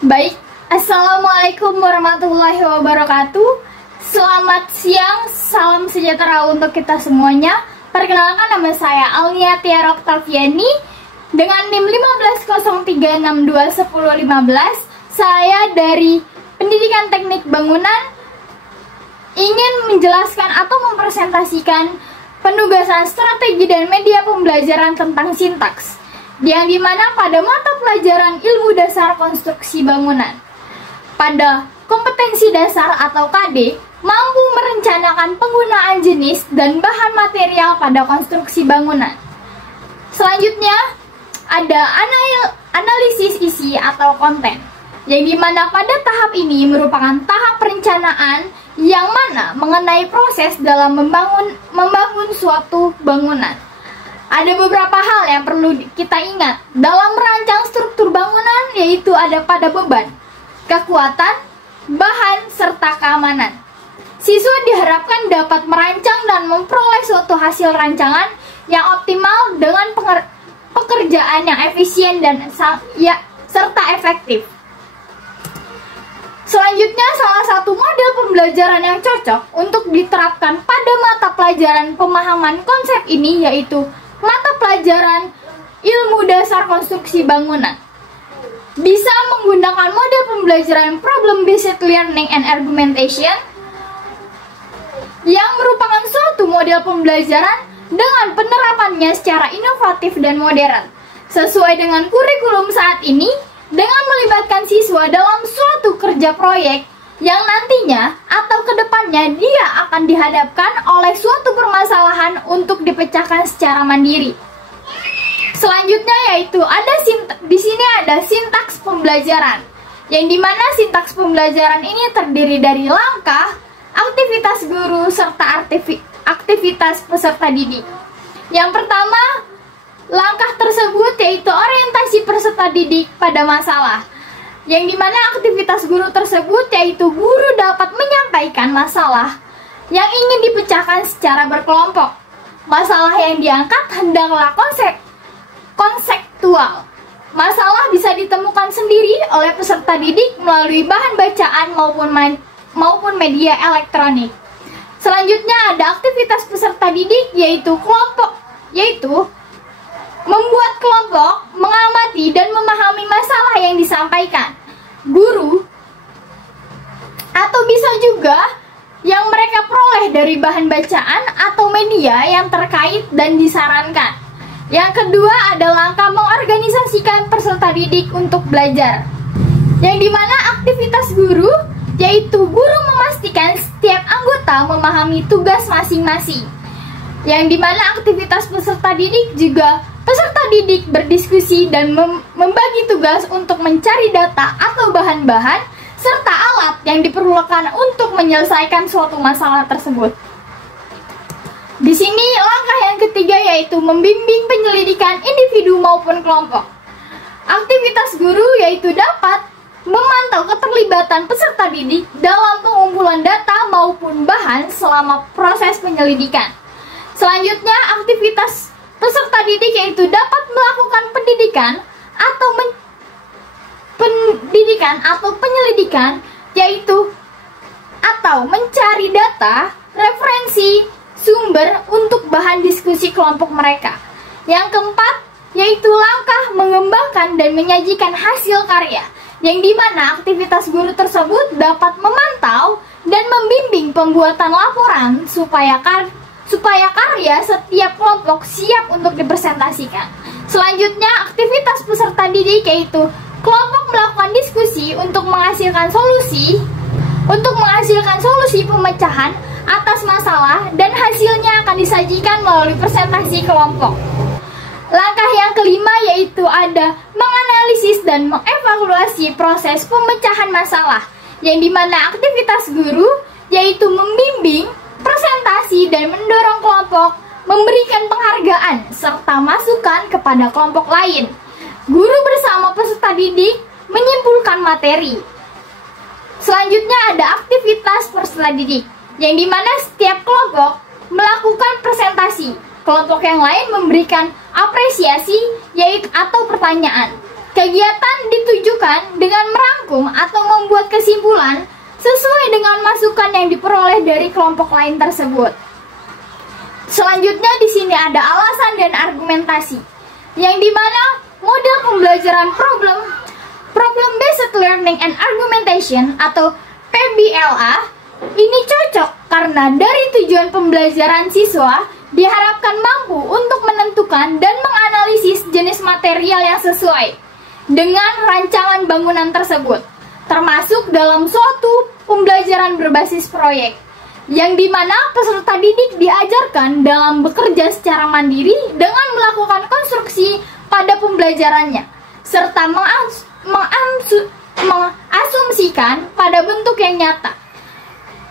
Baik, Assalamualaikum warahmatullahi wabarakatuh. Selamat siang, salam sejahtera untuk kita semuanya. Perkenalkan, nama saya Alnia Tiara Oktaviani dengan NIM 1503621015. Saya dari Pendidikan Teknik Bangunan ingin menjelaskan atau mempresentasikan penugasan strategi dan media pembelajaran tentang sintaks, yang dimana pada mata pelajaran ilmu dasar konstruksi bangunan, pada kompetensi dasar atau KD, mampu merencanakan penggunaan jenis dan bahan material pada konstruksi bangunan. Selanjutnya ada analisis isi atau konten, yang dimana pada tahap ini merupakan tahap perencanaan yang mana mengenai proses dalam membangun suatu bangunan. Ada beberapa hal yang perlu kita ingat dalam merancang struktur bangunan, yaitu ada pada beban, kekuatan, bahan, serta keamanan. Siswa diharapkan dapat merancang dan memperoleh suatu hasil rancangan yang optimal dengan pekerjaan yang efisien dan serta efektif. Selanjutnya, salah satu model pembelajaran yang cocok untuk diterapkan pada mata pelajaran pemahaman konsep ini yaitu mata pelajaran ilmu dasar konstruksi bangunan. Bisa menggunakan model pembelajaran problem based learning and argumentation, yang merupakan suatu model pembelajaran dengan penerapannya secara inovatif dan modern, sesuai dengan kurikulum saat ini, dengan melibatkan siswa dalam suatu kerja proyek yang nantinya atau kedepannya dia akan dihadapkan oleh suatu permasalahan untuk dipecahkan secara mandiri. Selanjutnya yaitu di sini ada sintaks pembelajaran, yang dimana sintaks pembelajaran ini terdiri dari langkah, aktivitas guru, serta aktivitas peserta didik. Yang pertama, langkah tersebut yaitu orientasi peserta didik pada masalah, yang dimana aktivitas guru tersebut yaitu guru dapat menyampaikan masalah yang ingin dipecahkan secara berkelompok. Masalah yang diangkat hendaklah konseptual. Masalah bisa ditemukan sendiri oleh peserta didik melalui bahan bacaan maupun media elektronik. Selanjutnya ada aktivitas peserta didik yaitu membuat kelompok, mengamati dan memahami masalah yang disampaikan guru, atau bisa juga yang mereka peroleh dari bahan bacaan atau media yang terkait dan disarankan. Yang kedua ada langkah mengorganisasikan peserta didik untuk belajar, yang dimana aktivitas guru yaitu guru memastikan setiap anggota memahami tugas masing-masing, yang dimana aktivitas peserta didik juga peserta didik berdiskusi dan membagi tugas untuk mencari data atau bahan-bahan serta alat yang diperlukan untuk menyelesaikan suatu masalah tersebut. Di sini langkah yang ketiga yaitu membimbing penyelidikan individu maupun kelompok. Aktivitas guru yaitu dapat memantau keterlibatan peserta didik dalam pengumpulan data maupun bahan selama proses penyelidikan. Selanjutnya, aktivitas peserta didik yaitu dapat melakukan pendidikan atau penyelidikan, yaitu atau mencari data, referensi, sumber untuk bahan diskusi kelompok mereka. Yang keempat yaitu langkah mengembangkan dan menyajikan hasil karya, yang dimana aktivitas guru tersebut dapat memantau dan membimbing pembuatan laporan supaya karya setiap kelompok siap untuk dipresentasikan. Selanjutnya, aktivitas peserta didik yaitu kelompok melakukan diskusi untuk menghasilkan solusi pemecahan atas masalah, dan hasilnya akan disajikan melalui presentasi kelompok. Langkah yang kelima yaitu ada menganalisis dan mengevaluasi proses pemecahan masalah, yang dimana aktivitas guru yaitu membimbing, presentasi, dan mendorong kelompok memberikan penghargaan serta masukan kepada kelompok lain. Guru bersama peserta didik menyimpulkan materi. Selanjutnya ada aktivitas peserta didik, yang dimana setiap kelompok melakukan presentasi, kelompok yang lain memberikan apresiasi yaitu atau pertanyaan. Kegiatan ditujukan dengan merangkum atau membuat kesimpulan sesuai dengan masukan yang diperoleh dari kelompok lain tersebut. Selanjutnya di sini ada alasan dan argumentasi, yang dimana model pembelajaran problem based learning and argumentation atau PBLA ini cocok karena dari tujuan pembelajaran siswa diharapkan mampu untuk menentukan dan menganalisis jenis material yang sesuai dengan rancangan bangunan tersebut, termasuk dalam suatu pembelajaran berbasis proyek, yang dimana peserta didik diajarkan dalam bekerja secara mandiri dengan melakukan konstruksi pada pembelajarannya, serta mengasumsikan pada bentuk yang nyata.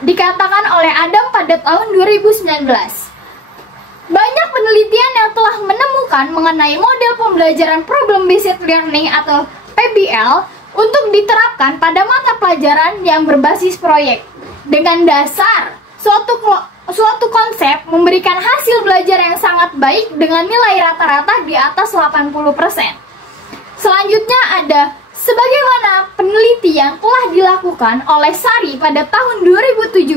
Dikatakan oleh Adam pada tahun 2019. Banyak penelitian yang telah menemukan mengenai model pembelajaran problem based learning atau PBL untuk diterapkan pada mata pelajaran yang berbasis proyek. Dengan dasar suatu konsep memberikan hasil belajar yang sangat baik dengan nilai rata-rata di atas 80%. Selanjutnya ada sebagaimana penelitian telah dilakukan oleh Sari pada tahun 2017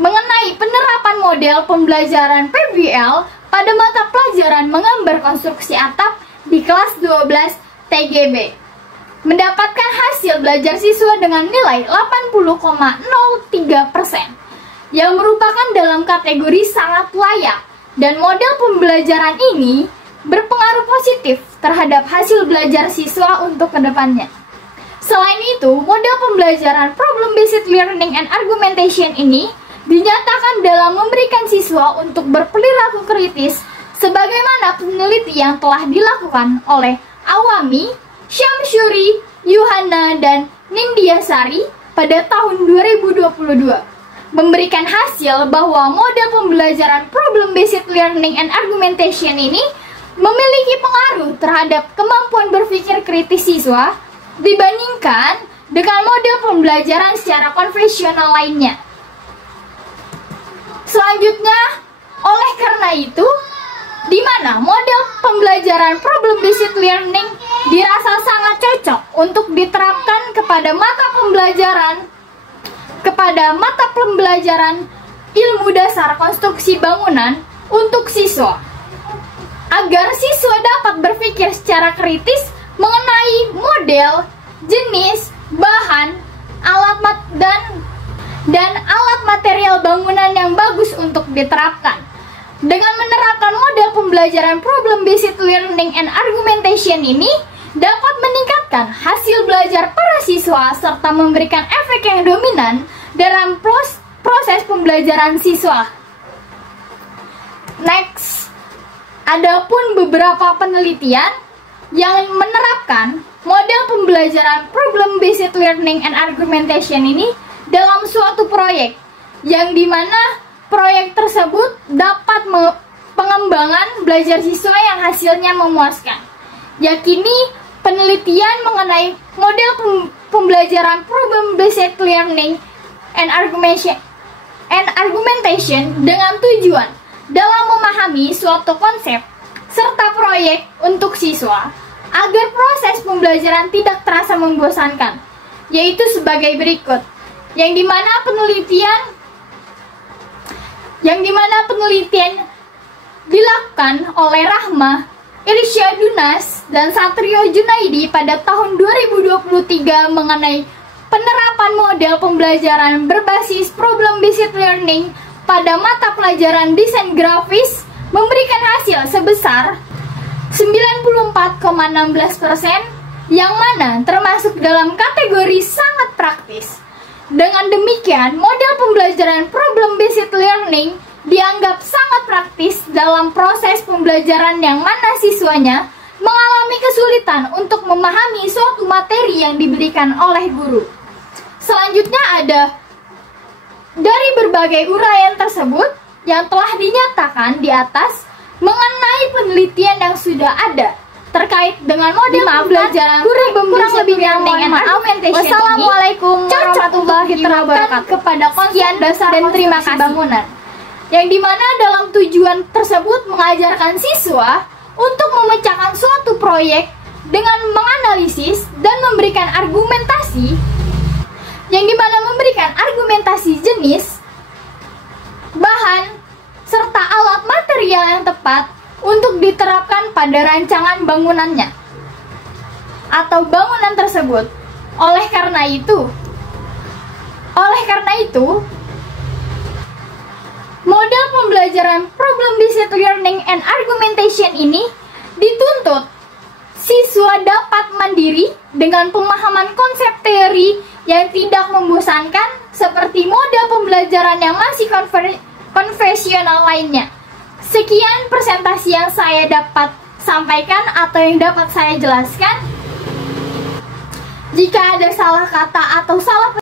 mengenai penerapan model pembelajaran PBL pada mata pelajaran menggambar konstruksi atap di kelas 12 TGB, mendapatkan hasil belajar siswa dengan nilai 80,03%, yang merupakan dalam kategori sangat layak, dan model pembelajaran ini berpengaruh positif terhadap hasil belajar siswa untuk kedepannya. Selain itu, model pembelajaran problem based learning and argumentation ini dinyatakan dalam memberikan siswa untuk berperilaku kritis sebagaimana penelitian telah dilakukan oleh Awami, Syamsuri, Yuhana, dan Nindya-Sari pada tahun 2022, memberikan hasil bahwa model pembelajaran problem based learning and argumentation ini memiliki pengaruh terhadap kemampuan berpikir kritis siswa dibandingkan dengan model pembelajaran secara konvensional lainnya. Selanjutnya, oleh karena itu, di mana model pembelajaran problem based learning dirasa sangat cocok untuk diterapkan kepada mata pembelajaran ilmu dasar konstruksi bangunan untuk siswa, agar siswa dapat berpikir secara kritis mengenai model, jenis, bahan, dan alat material bangunan yang bagus untuk diterapkan. Dengan menerapkan model pembelajaran problem based learning and argumentation ini dapat meningkatkan hasil belajar para siswa serta memberikan efek yang dominan dalam proses pembelajaran siswa. Next, adapun beberapa penelitian yang menerapkan model pembelajaran problem based learning and argumentation ini dalam suatu proyek, yang dimana proyek tersebut dapat pengembangan belajar siswa yang hasilnya memuaskan. Yakini penelitian mengenai model pembelajaran problem based learning and argumentation dengan tujuan dalam memahami suatu konsep serta proyek untuk siswa agar proses pembelajaran tidak terasa membosankan, yaitu sebagai berikut, yang dimana penelitian dilakukan oleh Rahma, Irsyadunas, dan Satrio Junaidi pada tahun 2023 mengenai penerapan model pembelajaran berbasis problem based learning pada mata pelajaran desain grafis memberikan hasil sebesar 94,16%, yang mana termasuk dalam kategori sangat praktis. Dengan demikian, model pembelajaran problem based learning dianggap sangat praktis dalam proses pembelajaran yang mana siswanya mengalami kesulitan untuk memahami suatu materi yang diberikan oleh guru. Selanjutnya ada dari berbagai uraian tersebut yang telah dinyatakan di atas mengenai penelitian yang sudah ada terkait dengan model pembelajaran kurang lebihnya dengan argumentation. Wassalamualaikum warahmatullahi wabarakatuh. Kepada konsep dasar dan terima kasih bangunan, yang dimana dalam tujuan tersebut mengajarkan siswa untuk memecahkan suatu proyek dengan menganalisis dan memberikan argumentasi, yang dimana memberikan argumentasi jenis, bahan, serta alat material yang tepat untuk diterapkan pada rancangan bangunannya atau bangunan tersebut. Oleh karena itu, model pembelajaran problem-based learning and argumentation ini dituntut siswa dapat mandiri dengan pemahaman konsep teori yang tidak membosankan seperti model pembelajaran yang masih konvensional lainnya. Sekian presentasi yang saya dapat sampaikan atau yang dapat saya jelaskan. Jika ada salah kata atau salah